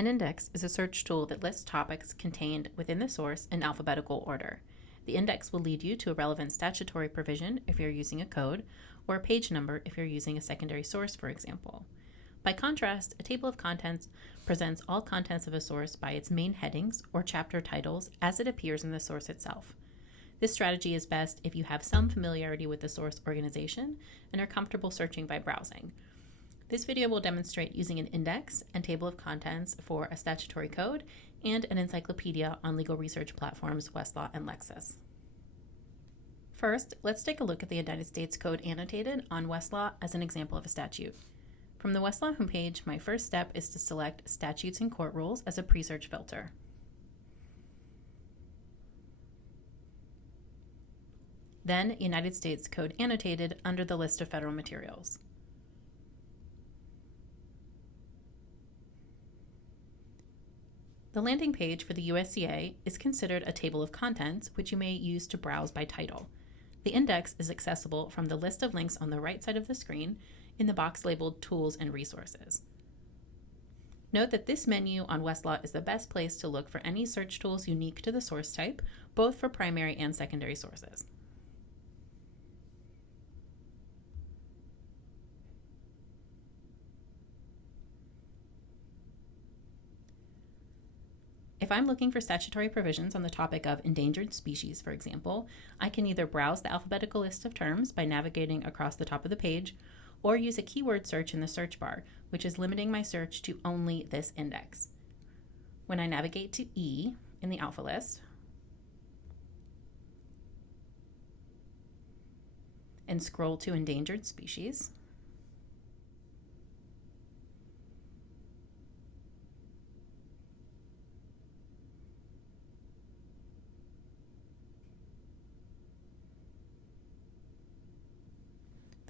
An index is a search tool that lists topics contained within the source in alphabetical order. The index will lead you to a relevant statutory provision if you're using a code, or a page number if you're using a secondary source, for example. By contrast, a table of contents presents all contents of a source by its main headings or chapter titles as it appears in the source itself. This strategy is best if you have some familiarity with the source organization and are comfortable searching by browsing. This video will demonstrate using an index and table of contents for a statutory code and an encyclopedia on legal research platforms Westlaw and Lexis. First, let's take a look at the United States Code annotated on Westlaw as an example of a statute. From the Westlaw homepage, my first step is to select Statutes and Court Rules as a pre-search filter. Then, United States Code annotated under the list of federal materials. The landing page for the USCA is considered a table of contents, which you may use to browse by title. The index is accessible from the list of links on the right side of the screen in the box labeled Tools and Resources. Note that this menu on Westlaw is the best place to look for any search tools unique to the source type, both for primary and secondary sources. If I'm looking for statutory provisions on the topic of endangered species, for example, I can either browse the alphabetical list of terms by navigating across the top of the page, or use a keyword search in the search bar, which is limiting my search to only this index. When I navigate to E in the alpha list, and scroll to endangered species,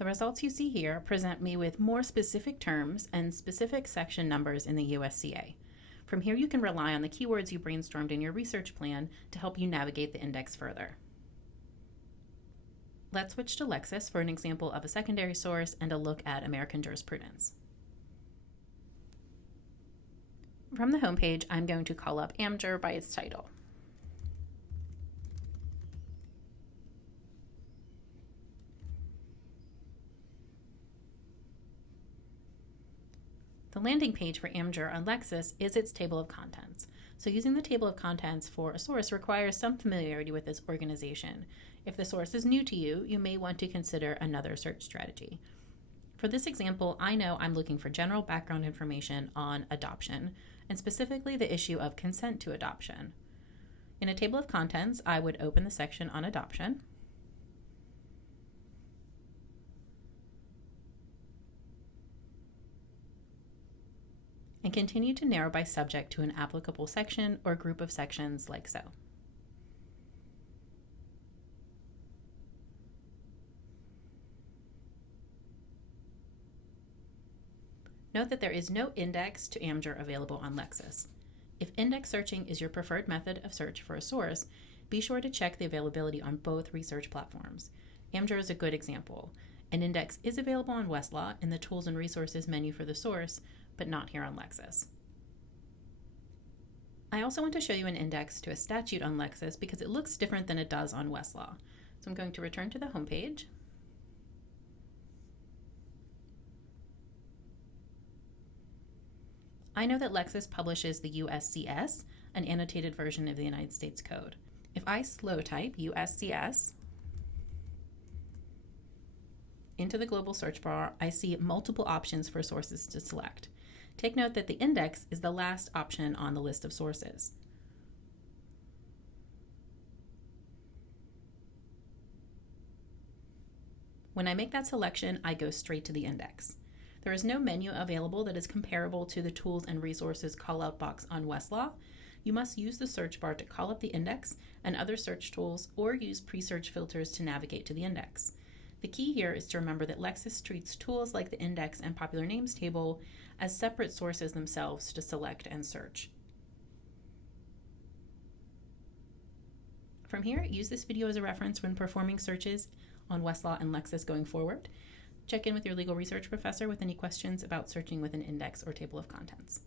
the results you see here present me with more specific terms and specific section numbers in the USCA. From here, you can rely on the keywords you brainstormed in your research plan to help you navigate the index further. Let's switch to Lexis for an example of a secondary source and a look at American jurisprudence. From the homepage, I'm going to call up Amjur by its title. The landing page for Amjur on Lexis is its table of contents. So using the table of contents for a source requires some familiarity with this organization. If the source is new to you, you may want to consider another search strategy. For this example, I know I'm looking for general background information on adoption, and specifically the issue of consent to adoption. In a table of contents, I would open the section on adoption, and continue to narrow by subject to an applicable section or group of sections like so. Note that there is no index to Amjur available on Lexis. If index searching is your preferred method of search for a source, be sure to check the availability on both research platforms. Amjur is a good example. An index is available on Westlaw in the Tools and Resources menu for the source, but not here on Lexis. I also want to show you an index to a statute on Lexis because it looks different than it does on Westlaw. So I'm going to return to the homepage. I know that Lexis publishes the USCS, an annotated version of the United States Code. If I slow type USCS into the global search bar, I see multiple options for sources to select. Take note that the index is the last option on the list of sources. When I make that selection, I go straight to the index. There is no menu available that is comparable to the Tools and Resources call-out box on Westlaw. You must use the search bar to call up the index and other search tools, or use pre-search filters to navigate to the index. The key here is to remember that Lexis treats tools like the index and popular names table as separate sources themselves to select and search. From here, use this video as a reference when performing searches on Westlaw and Lexis going forward. Check in with your legal research professor with any questions about searching with an index or table of contents.